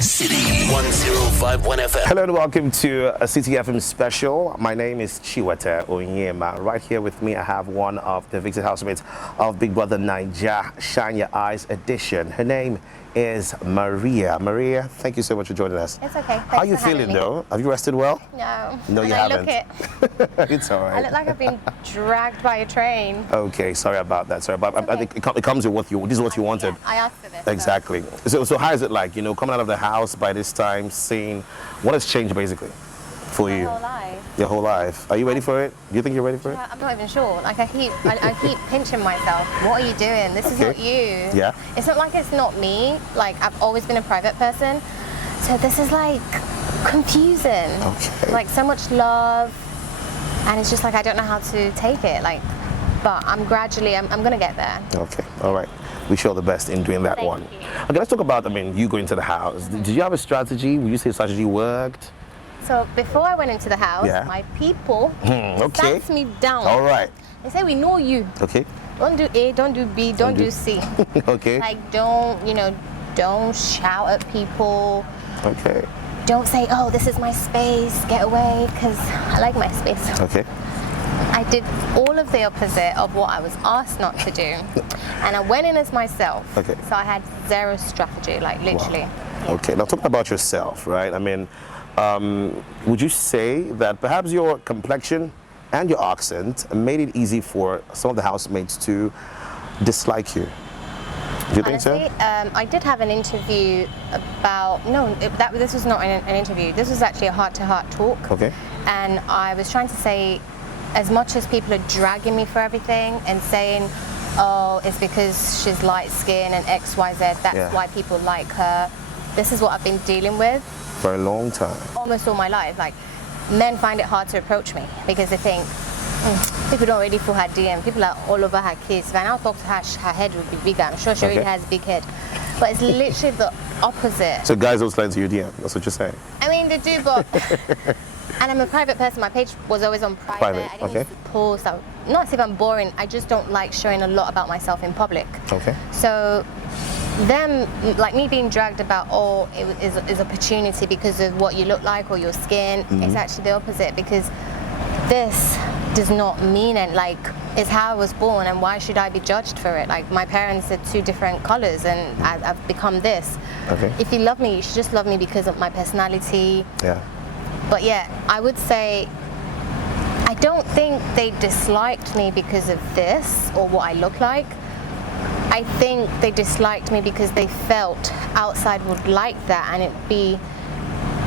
City 1051 FM. Hello and welcome to a City FM special. My name is Chiwete Onyema. Right here with me, I have one of the Victor housemates of BB9JA Shine Your Eyes edition. Her name is Maria. Maria, thank you so much for joining us. It's okay. Thanks. How are you feeling though? Have you rested well? No. No, you haven't. It's all right. I look like I've been dragged by a train. Okay, sorry about that. Sorry about. Okay. It comes with what you. This is what you wanted. Yeah, I asked for this. Exactly. So how is it like? You know, coming out of the house by this time, seeing what has changed basically for you? My whole life. Your whole life. Are you ready for it? Do you think you're ready for it? I'm not even sure. Like I keep pinching myself. What are you doing? This is not you. Yeah. It's not like it's not me. Like I've always been a private person. So this is like confusing. Okay. Like so much love, and it's just like I don't know how to take it. Like, but I'm gonna get there. Okay. All right. Wish you all the best in doing that Thank one. you. Okay. Let's talk about. You going to the house. Did you have a strategy? Would you say strategy worked? So before I went into the house, my people sat me down. All right. They say we know you. Okay. Don't do A, don't do B, don't do C. Okay. Like don't shout at people. Okay. Don't say, oh, this is my space, get away, because I like my space. Okay. I did all of the opposite of what I was asked not to do. And I went in as myself. Okay. So I had zero strategy, like literally. Wow. Yeah. Okay. Now talking about yourself, right? Would you say that perhaps your complexion and your accent made it easy for some of the housemates to dislike you? Do you think so? I did have an interview about, this was not an interview. This was actually a heart-to-heart talk. Okay. And I was trying to say, as much as people are dragging me for everything and saying, oh, it's because she's light-skinned and X, Y, Z, that's why people like her. This is what I've been dealing with. For a long time. Almost all my life. Like, men find it hard to approach me because they think, people don't really feel her DM. People are all over her kids. If I now talk to her, her head would be bigger. I'm sure she already has a big head. But it's literally the opposite. So guys don't slide into your DM, that's what you're saying? I mean, they do, but... And I'm a private person. My page was always on private. I didn't used to post. Not as if I'm boring. I just don't like showing a lot about myself in public. Okay. So... them, like me being dragged about, oh, it is opportunity because of what you look like or your skin. It's actually the opposite, because this does not mean it. Like, it's how I was born, and why should I be judged for it? Like, my parents are two different colors, and I've become this. Okay. If you love me, you should just love me because of my personality. Yeah. But yeah, I would say I don't think they disliked me because of this or what I look like. I think they disliked me because they felt outside would like that and it'd be,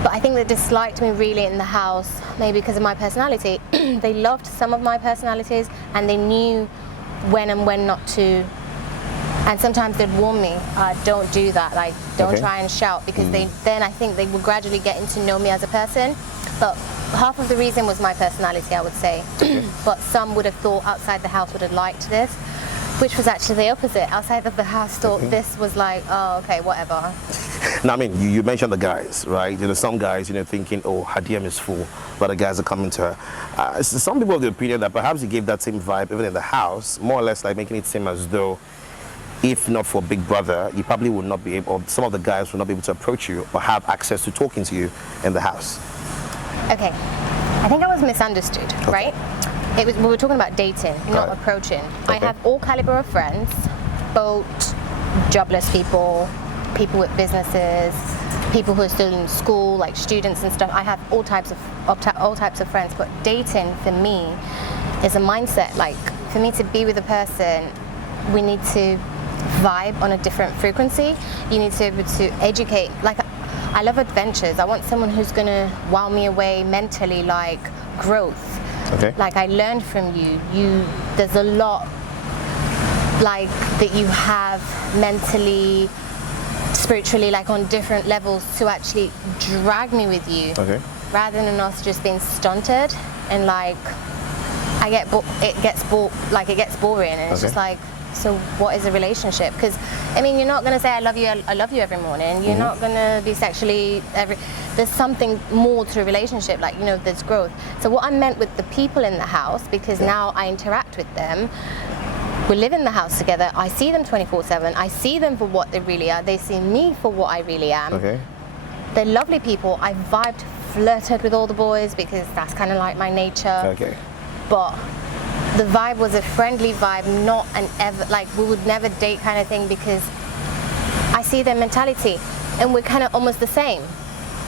but I think they disliked me really in the house, maybe because of my personality. They loved some of my personalities and they knew when and when not to, and sometimes they'd warn me, don't do that, like don't try and shout, because then I think they would gradually get to know me as a person. But half of the reason was my personality, I would say. But some would have thought outside the house would have liked this, which was actually the opposite. Outside of the house thought this was like, oh, okay, whatever. Now, I mean, you mentioned the guys, right? You know, some guys, thinking, oh, her DM is full, but the guys are coming to her. Some people have the opinion that perhaps you gave that same vibe even in the house, more or less like making it seem as though, if not for Big Brother, you probably would not be able, or some of the guys would not be able to approach you or have access to talking to you in the house. Okay. I think I was misunderstood, right? We were talking about dating, not approaching. I have all caliber of friends, both jobless people, people with businesses, people who are still in school, like students and stuff. I have all types of friends, but dating for me is a mindset. Like, for me to be with a person, we need to vibe on a different frequency. You need to be able to educate. Like, I love adventures. I want someone who's gonna wow me away mentally, like growth. Okay. Like, I learned from you. There's a lot like that you have mentally, spiritually, like on different levels to actually drag me with you. Okay. Rather than us just being stunted and like it gets boring, and it's just like, so what is a relationship? Because I mean, you're not going to say I love you every morning. You're not going to be sexually there's something more to a relationship, like, there's growth. So what I meant with the people in the house, because now I interact with them, we live in the house together, I see them 24/7, I see them for what they really are, they see me for what I really am. Okay. They're lovely people. I vibed, flirted with all the boys because that's kind of like my nature. Okay. But the vibe was a friendly vibe, not an ever, like we would never date kind of thing, because I see their mentality and we're kind of almost the same.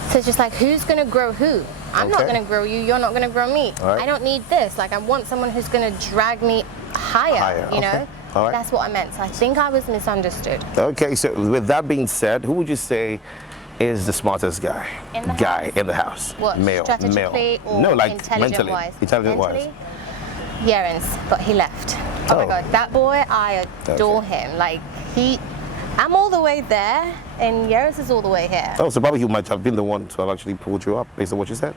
So it's just like, who's going to grow who? I'm not going to grow you, you're not going to grow me. Right. I don't need this. Like, I want someone who's going to drag me higher, you know? All right. That's what I meant. So I think I was misunderstood. Okay, so with that being said, who would you say is the smartest guy? In the house? What, male? strategically or no, like intelligent-wise? Intelligent-wise. Yerens, but he left. Oh my God, that boy, I adore him. Like, I'm all the way there, and Yerens is all the way here. Oh, so probably he might have been the one to have actually pulled you up, based on what you said.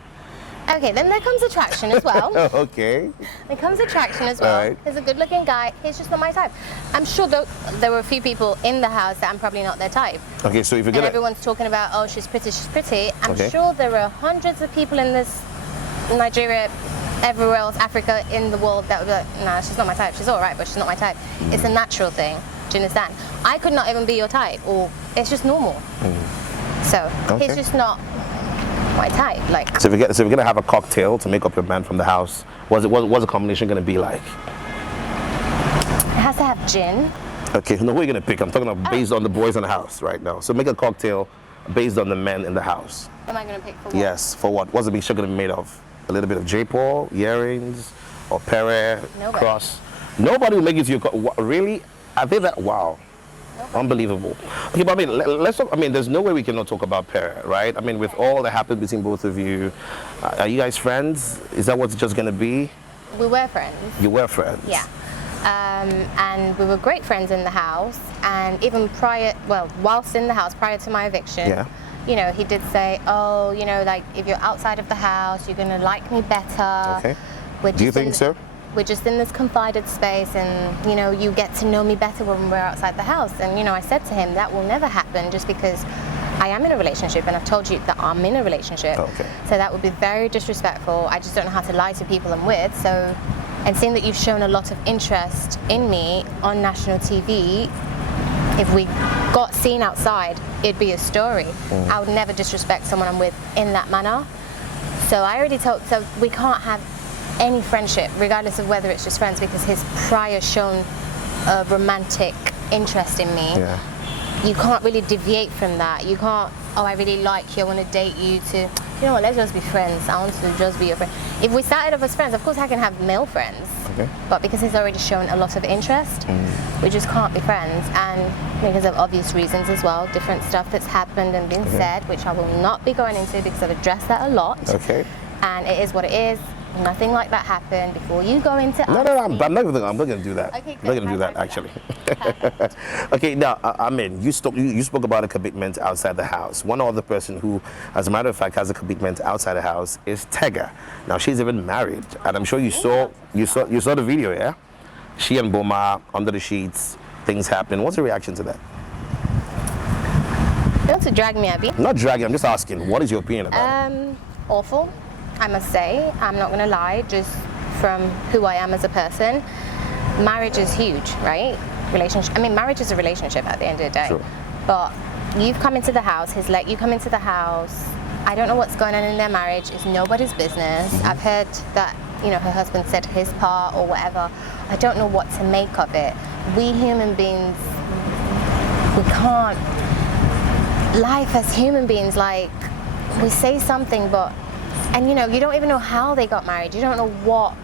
Okay, then there comes attraction as well. Okay. There comes attraction as well. Right. He's a good-looking guy. He's just not my type. I'm sure there were a few people in the house that I'm probably not their type. Okay, so if you're and everyone's talking about, oh, she's pretty, she's pretty. I'm sure there are hundreds of people in this Nigeria, everywhere else, Africa, in the world that would be like, nah, she's not my type. She's all right, but she's not my type. It's a natural thing. Do you understand? I could not even be your type, or it's just normal. So he's just not my type. Like. So if we're gonna have a cocktail to make up your man from the house, what's the combination gonna be like? It has to have gin. Okay, no, who are you gonna pick? I'm talking about based on the boys in the house right now. So make a cocktail based on the men in the house. Am I gonna pick for what? Yes, for what? What's the mixture gonna be made of? A little bit of J. Paul, earrings, or Pere, cross. Nobody will make it to your really? I think that, wow. Unbelievable. Okay, but I mean, let's talk. I mean, there's no way we cannot talk about Pere, right? I mean, with all that happened between both of you, are you guys friends? Is that what's just gonna be? We were friends. You were friends? Yeah. And we were great friends in the house, and even whilst in the house, prior to my eviction, you know, he did say, oh, you know, like, if you're outside of the house, you're gonna like me better. Okay. Do you think so? We're just in this confided space, and, you know, you get to know me better when we're outside the house. And, you know, I said to him, that will never happen, just because I am in a relationship, and I've told you that I'm in a relationship. Okay. So that would be very disrespectful. I just don't know how to lie to people I'm with. So, and seeing that you've shown a lot of interest in me on national TV, if we got seen outside, it'd be a story. I would never disrespect someone I'm with in that manner. So I already told, so we can't have any friendship, regardless of whether it's just friends, because his prior shown a romantic interest in me. Yeah. You can't really deviate from that. You can't, oh, I really like you, I want to date you, to, you know what, let's just be friends. I want to just be your friend. If we started off as friends, of course I can have male friends. Okay. But because he's already shown a lot of interest, we just can't be friends. And because of obvious reasons as well, different stuff that's happened and been said, which I will not be going into because I've addressed that a lot. Okay. And it is what it is. Nothing like that happened. Before you go into I'm not going to do that. Okay, good. I'm not going to do that, actually. Okay, now, I mean, you spoke about a commitment outside the house. One other person who, as a matter of fact, has a commitment outside the house is Tega. Now, she's even married, and I'm sure you saw the video, yeah? She and Boma under the sheets, things happen. What's your reaction to that? You want to drag me, Abby? Not dragging. I'm just asking. What is your opinion about it? Awful. I must say, I'm not going to lie, just from who I am as a person. Marriage is huge, right? Relationship. I mean, marriage is a relationship at the end of the day. Sure. But you've come into the house, he's let you come into the house. I don't know what's going on in their marriage. It's nobody's business. I've heard that, you know, her husband said his part or whatever. I don't know what to make of it. We human beings, we can't. Life as human beings, like, we say something, but and you know, you don't even know how they got married. You don't know what.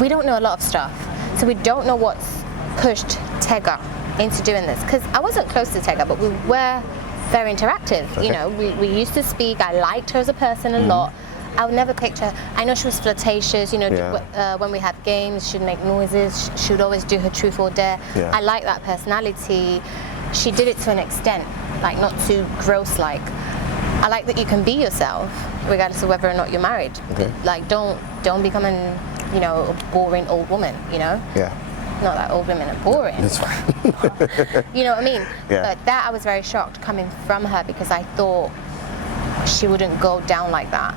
We don't know a lot of stuff, so we don't know what's pushed Tega into doing this. Because I wasn't close to Tega, but we were very interactive. Okay. You know, we used to speak. I liked her as a person a lot. I would never picture. I know she was flirtatious. You know, when we had games, she'd make noises. She would always do her truth or dare. Yeah. I like that personality. She did it to an extent, like not too gross like. I like that you can be yourself, regardless of whether or not you're married. Okay. Like, don't become an, you know, a boring old woman, you know? Yeah. Not that old women are boring. That's fine. You know what I mean? Yeah. But that I was very shocked coming from her, because I thought she wouldn't go down like that.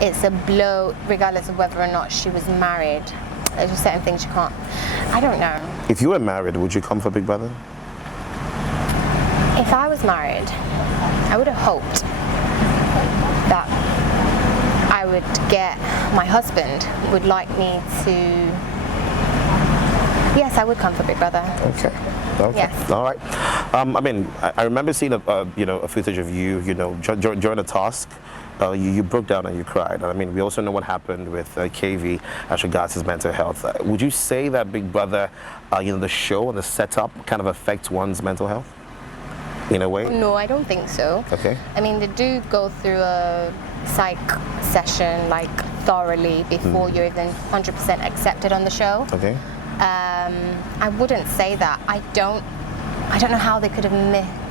It's a blow, regardless of whether or not she was married. There's just certain things you can't. I don't know. If you were married, would you come for Big Brother? If I was married, I would have hoped that I would get my husband would like me to. Yes, I would come for Big Brother. Okay. Yes. All right. I mean, I remember seeing a footage of you, during a task. You broke down and you cried. And I mean, we also know what happened with KV as regards his mental health. Would you say that Big Brother, the show and the setup kind of affects one's mental health in a way? No, I don't think so. Okay. I mean, they do go through a psych session like thoroughly before you're even 100% accepted on the show. Okay. I wouldn't say that. I don't know how they could have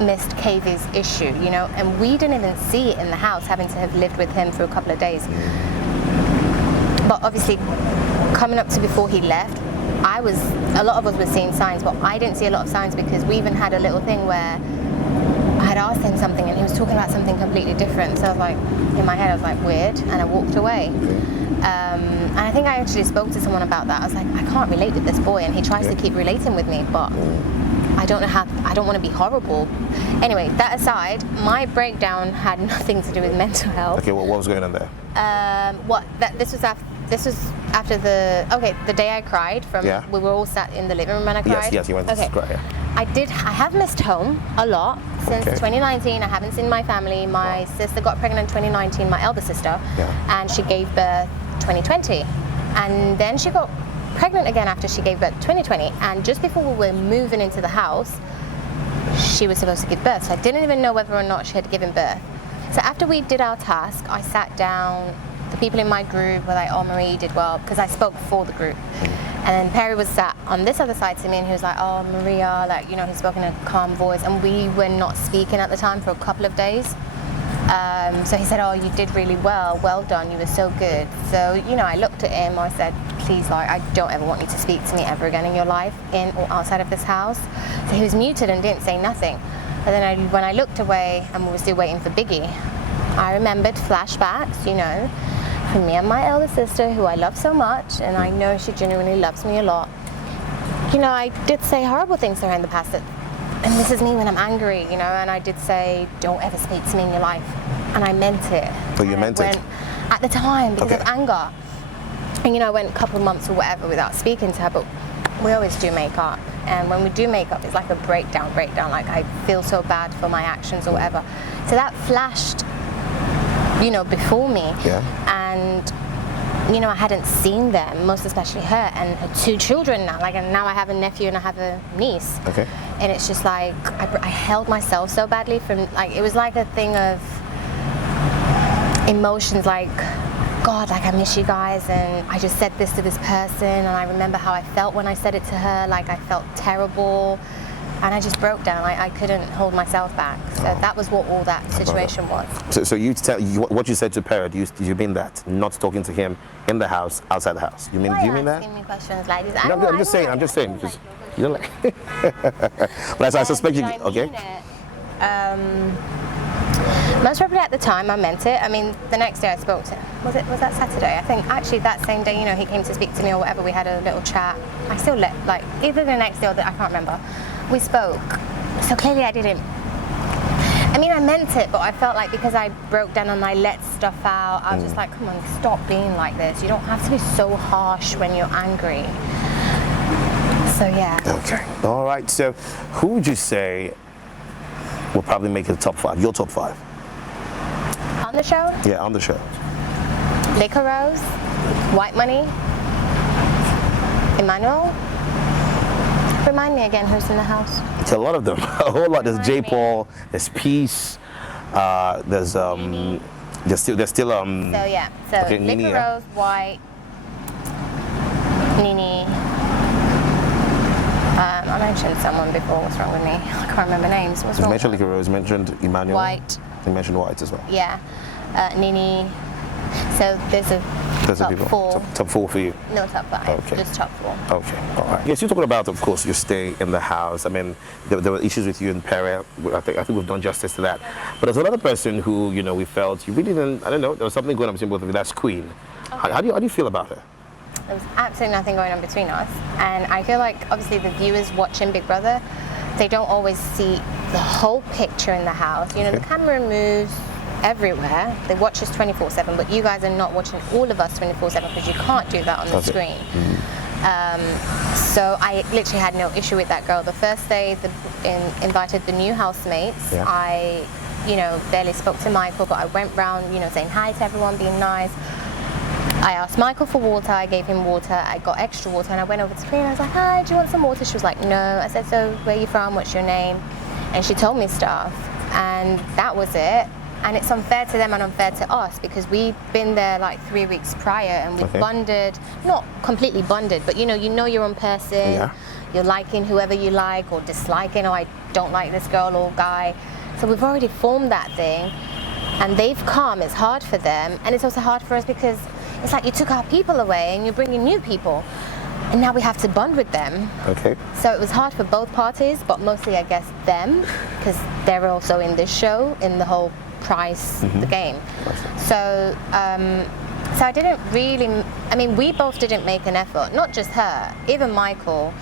missed KV's issue, and we didn't even see it in the house, having to have lived with him for a couple of days. But obviously, coming up to before he left, a lot of us were seeing signs, but I didn't see a lot of signs because we even had a little thing where I had asked him something and he was talking about something completely different. So I was like, in my head, I was like, weird, and I walked away. And I think I actually spoke to someone about that. I was like, I can't relate with this boy, and he tries to keep relating with me, but I don't know how. I don't want to be horrible. Anyway, that aside, my breakdown had nothing to do with mental health. Okay, what was going on there? This was after the day I cried. We were all sat in the living room and I cried. Yes, you went to cry. Yeah. I have missed home a lot since 2019. I haven't seen my family. My sister got pregnant in 2019, my elder sister, and she gave birth 2020, and then she got pregnant again after she gave birth 2020, and just before we were moving into the house, she was supposed to give birth. So I didn't even know whether or not she had given birth. So after we did our task, I sat down. The people in my group were like, "Oh, Marie, you did well," because I spoke for the group. And then Pere was sat on this other side to me, and he was like, "Oh, Maria," he spoke in a calm voice, and we were not speaking at the time for a couple of days. So he said, "Oh, you did really well. Well done. You were so good." So, I looked at him. I said, "Please, I don't ever want you to speak to me ever again in your life, in or outside of this house." So he was muted and didn't say nothing. And then when I looked away and we were still waiting for Biggie, I remembered flashbacks, from me and my elder sister, who I love so much, and I know she genuinely loves me a lot. I did say horrible things to her in the past, and this is me when I'm angry, and I did say, "Don't ever speak to me in your life," and I meant it. But you meant it? At the time, because of anger. And I went a couple of months or whatever without speaking to her, but we always do make up. And when we do make up, it's like a breakdown, like I feel so bad for my actions or whatever. So that flashed, before me. Yeah. And, I hadn't seen them, most especially her and her two children now. And now I have a nephew and I have a niece. Okay. And it's just like, I held myself so badly from, it was like a thing of emotions, God, I miss you guys, and I just said this to this person, and I remember how I felt when I said it to her, I felt terrible, and I just broke down. I couldn't hold myself back. So that was what all that situation was. So what you said to Pere, do you mean that? Not talking to him in the house, outside the house? Do you mean that? Asking me questions like this. I'm just saying. Because you don't like. But I suspect you. Okay. Most probably at the time I meant it. I mean, the next day I spoke to him. Was that Saturday? I think actually that same day, he came to speak to me or whatever. We had a little chat. I still either the next day or I can't remember. We spoke. So clearly I didn't. I mean, I meant it, but I felt like because I broke down and I let stuff out, I was just like, come on, stop being like this. You don't have to be so harsh when you're angry. So yeah. Okay. All right. So who would you say will probably make it the top 5? Your top 5. On the show? Yeah, on the show. Liquor Rose, White Money, Emmanuel. Remind me again who's in the house. It's a lot of them. A whole lot. There's J. Paul. There's Peace. There's still. So yeah. So okay, Liquor Rose, White, Nini. I mentioned someone before. What's wrong with me? I can't remember names. What's wrong? You mentioned Liquor Rose. Mentioned Emmanuel. White. You mentioned White as well. Yeah. Nini. So there's top 4. Top 4 for you? No, top 5. Okay. Just top 4. Okay. All right. Yes, you're talking about, of course, your stay in the house. I mean, there were issues with you and Pere. I think we've done justice to that. But there's another person who, we felt you really didn't. I don't know. There was something going on between both of you. That's Queen. Okay. How do you feel about her? There was absolutely nothing going on between us, and I feel like obviously the viewers watching Big Brother, they don't always see the whole picture in the house. You know, the camera moves everywhere. They watch us 24/7, but you guys are not watching all of us 24/7 because you can't do that on the screen. So I literally had no issue with that girl. The first day, invited the new housemates. I, you know, barely spoke to Michael, but I went round, you know, saying hi to everyone, being nice. I asked Michael for water, I gave him water, I got extra water, and I went over to Pere and I was like, hi, do you want some water? She was like, no. I said, so where are you from? What's your name? And she told me stuff, and that was it. And it's unfair to them and unfair to us because we've been there like 3 weeks prior and we've bonded, not completely bonded, but you know your own person, you're liking whoever you like or disliking, or I don't like this girl or guy. So we've already formed that thing and they've come, it's hard for them, and it's also hard for us because it's like you took our people away and you're bringing new people. And now we have to bond with them. So it was hard for both parties, but mostly I guess them, because they're also in this show, in the whole price, the game. So so I didn't really, I mean, we both didn't make an effort, not just her, even Michael,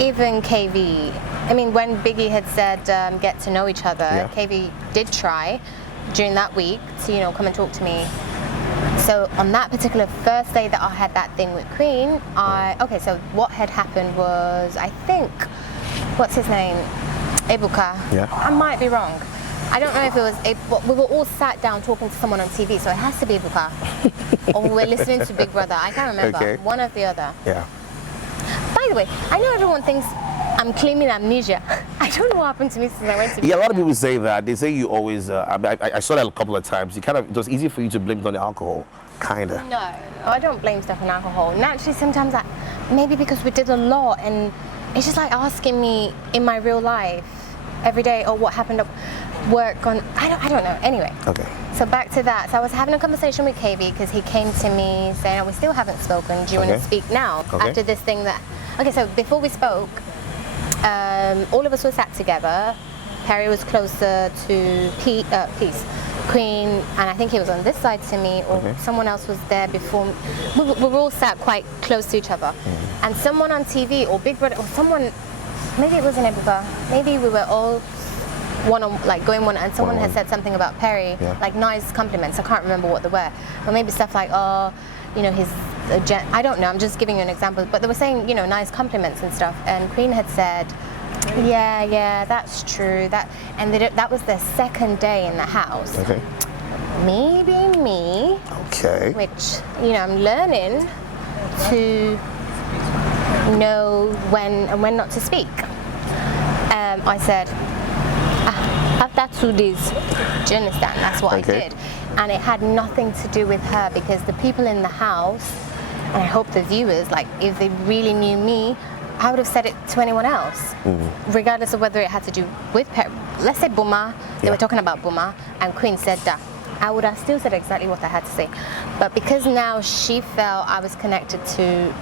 even KV. I mean, when Biggie had said get to know each other, KV did try during that week to, you know, come and talk to me. So on that particular first day that I had that thing with Queen, okay, so what had happened was, I think, what's his name? Ebuka. I might be wrong. I don't know if it was, we were all sat down talking to someone on TV, so it has to be Ebuka. Or we were listening to Big Brother, I can't remember, one or the other. By the way, I know everyone thinks I'm claiming amnesia. I don't know what happened to me since I went to a lot of people say that. They say you always, I saw that a couple of times, it was easy for you to blame it on the alcohol, kind of. No, I don't blame stuff on alcohol. Naturally, sometimes maybe because we did a lot, and it's just like asking me in my real life every day, oh, what happened at work on, I don't know. Anyway. So back to that. So I was having a conversation with KV because he came to me saying, oh, we still haven't spoken. Do you want to speak now? After this thing that, so before we spoke, all of us were sat together. Pere was closer to Peace, Queen, and I think he was on this side to me, or someone else was there before. We were all sat quite close to each other. And someone on TV, or Big Brother, or someone, maybe it wasn't Ebuka, maybe we were all going one, and someone had said something about Pere, like nice compliments. I can't remember what they were, but maybe stuff like, oh, you know, I don't know, I'm just giving you an example, but they were saying, you know, nice compliments and stuff, and Queen had said, yeah, that's true, and that was their second day in the house. Maybe me, which, you know, I'm learning to know when and when not to speak. I said, after 2 days, do you understand? That's what I did. And it had nothing to do with her, because the people in the house, and I hope the viewers, like, if they really knew me, I would have said it to anyone else, regardless of whether it had to do with Pere. Let's say Buma, they were talking about Buma, and Queen said that. I would have still said exactly what I had to say. But because now she felt I was connected to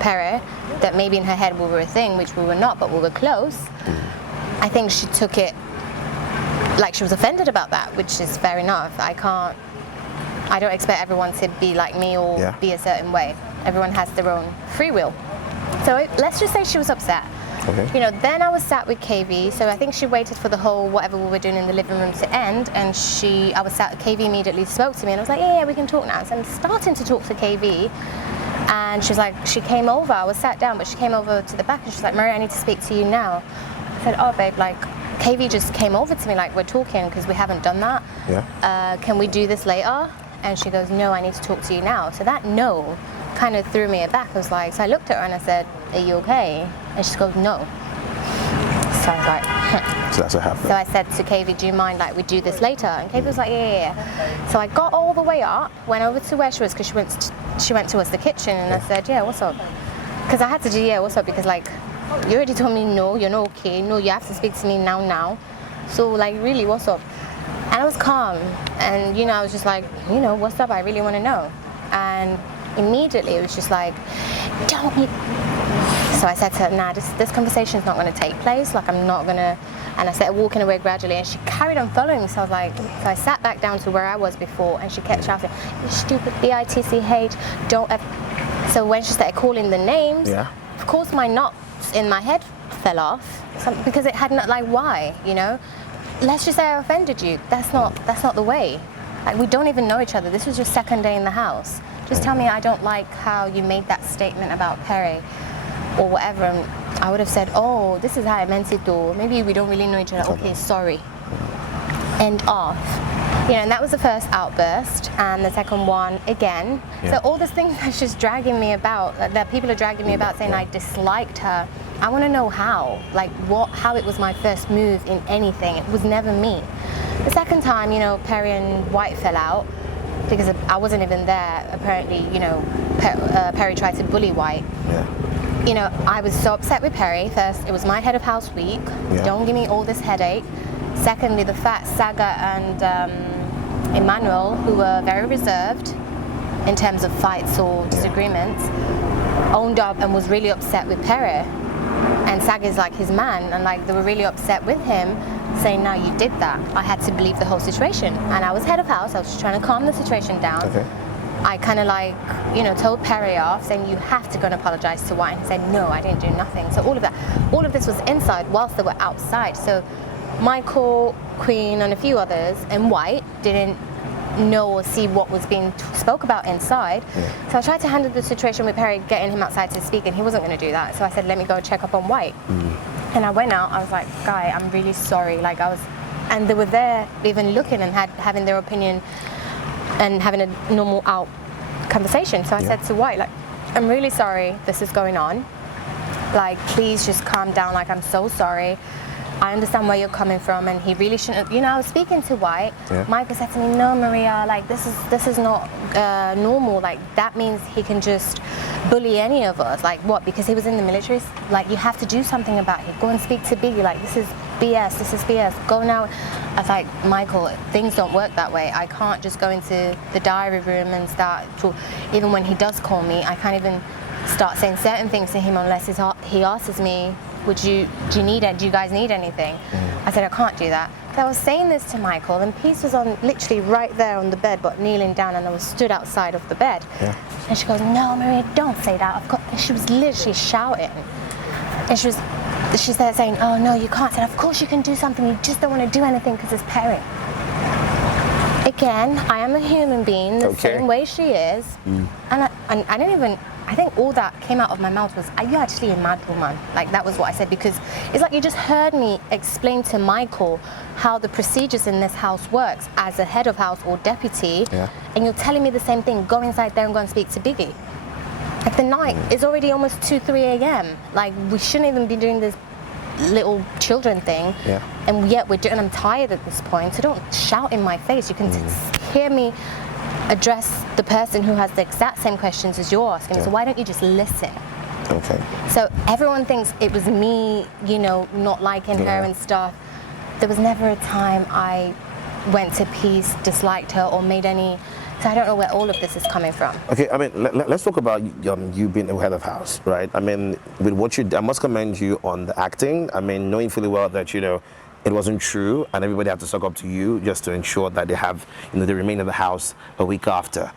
Pere, that maybe in her head we were a thing, which we were not, but we were close, I think she took it like she was offended about that, which is fair enough. I don't expect everyone to be like me or be a certain way. Everyone has their own free will. So let's just say she was upset. You know, then I was sat with KV, so I think she waited for the whole whatever we were doing in the living room to end, and I was sat, KV immediately spoke to me, and I was like, yeah, we can talk now. So I'm starting to talk to KV, and she was like, she came over, I was sat down, but she came over to the back, and she's like, Maria, I need to speak to you now. I said, oh, babe, like, KV just came over to me, like, we're talking, because we haven't done that. Can we do this later? And she goes, no, I need to talk to you now. So that no kind of threw me aback. I was like, so I looked at her and I said, are you okay? And she goes, no. So I was like, So that's what happened. So I said to KV, do you mind, like, we do this later? And KV was like, yeah. So I got all the way up, went over to where she was, because she went towards the kitchen, and I said, yeah, what's up? Because I had to do, yeah, what's up? Because, like, you already told me no, you're not okay. No, you have to speak to me now. So, like, really, what's up? And I was calm, and, you know, I was just like, you know, what's up? I really want to know. And immediately it was just like, don't you? So I said to her, nah, this conversation's not going to take place. Like, I'm not going to. And I started walking away gradually, and she carried on following me. So I was like, so I sat back down to where I was before, and she kept shouting, you stupid bitch, don't ever. So when she started calling the names, of course my knots in my head fell off because it had not, like, why, you know? Let's just say I offended you. That's not the way. Like, we don't even know each other. This was your second day in the house. Just tell me I don't like how you made that statement about Pere or whatever. And I would have said, oh, this is how I meant it, or maybe we don't really know each other. Okay, sorry. End off. You know, and that was the first outburst, and the second one again. So all these things that's just dragging me about, that people are dragging me about, saying I disliked her. I want to know how, like how it was my first move in anything. It was never me. The second time, you know, Pere and White fell out because I wasn't even there. Apparently, you know, Pere tried to bully White. You know, I was so upset with Pere. First, it was my head of house week. Don't give me all this headache. Secondly, the fact Saga and Emmanuel, who were very reserved in terms of fights or disagreements, owned up and was really upset with Pere. And Saga is like his man, and like they were really upset with him, saying, no, you did that. I had to believe the whole situation. And I was head of house, I was just trying to calm the situation down. I kind of like, you know, told Pere off, saying you have to go and apologize to White. And he said, no, I didn't do nothing. So all of this was inside whilst they were outside. So Michael, Queen, and a few others, and White didn't know or see what was being spoke about inside. So I tried to handle the situation with Pere, getting him outside to speak, and he wasn't going to do that. So I said, let me go check up on White. And I went out, I was like, Guy, I'm really sorry. Like and they were there even looking and having their opinion and having a normal out conversation. So I said to White, like, I'm really sorry this is going on. Like, please just calm down. Like, I'm so sorry. I understand where you're coming from, and he really shouldn't. You know, I was speaking to White. Michael said to me, "No, Maria, like this is not normal. Like that means he can just bully any of us. Like what? Because he was in the military. Like you have to do something about it. Go and speak to Biggie. Like this is BS. This is BS. Go now." I was like, Michael, things don't work that way. I can't just go into the diary room and start. Even when he does call me, I can't even start saying certain things to him unless he asks me, do you guys need anything? I said, I can't do that. So I was saying this to Michael, and Peace was on literally right there on the bed, but kneeling down, and I was stood outside of the bed. And she goes, no, Maria, don't say that. And she was literally shouting. And she's there saying, oh no, you can't. I said, of course you can do something, you just don't want to do anything because it's Pere. Again, I am a human being the same way she is. And I didn't even, I think all that came out of my mouth was, are you actually a mad woman? Like that was what I said, because it's like you just heard me explain to Michael how the procedures in this house works as a head of house or deputy, and you're telling me the same thing, go inside there and go and speak to Biggie. Like the night is already almost 2-3 a.m. Like we shouldn't even be doing this little children thing, and yet we're doing. I'm tired at this point, so don't shout in my face. You can hear me address the person who has the exact same questions as you're asking. So why don't you just listen? So everyone thinks it was me, you know, not liking her and stuff. There was never a time I went to Peace, disliked her, or made any. So I don't know where all of this is coming from. Okay, I mean, let's talk about you being the head of house, right? I mean, with what you, I must commend you on the acting. I mean, knowing fully well that, you know, it wasn't true, and everybody had to suck up to you just to ensure that they have, you know, they remain in the house a week after.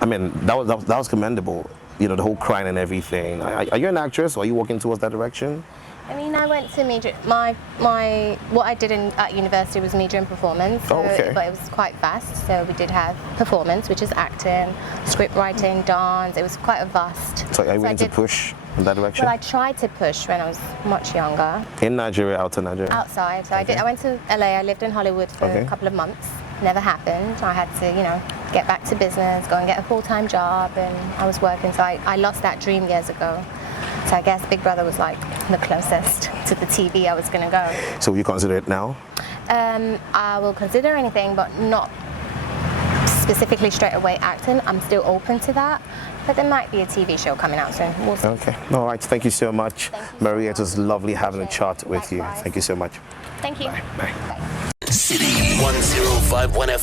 I mean, that was commendable. You know, the whole crying and everything. Are you an actress, or are you working towards that direction? I mean, I went to media. What I did at university was media and performance. So but it was quite vast. So we did have performance, which is acting, script writing, dance. It was quite a vast. So are you willing to push in that direction? Well, I tried to push when I was much younger. In Nigeria, outside Nigeria? Outside. So I went to LA. I lived in Hollywood for a couple of months. Never happened. I had to, you know, get back to business, go and get a full-time job, and I was working. So I lost that dream years ago. So I guess Big Brother was like the closest to the TV I was going to go. So will you consider it now? I will consider anything, but not specifically straight away acting. I'm still open to that, but there might be a TV show coming out soon. We'll see. Okay. All right. Thank you so much, Maria. It was lovely having a chat with you. Thank you so much. Thank you. Bye. Bye. City 1051 FM.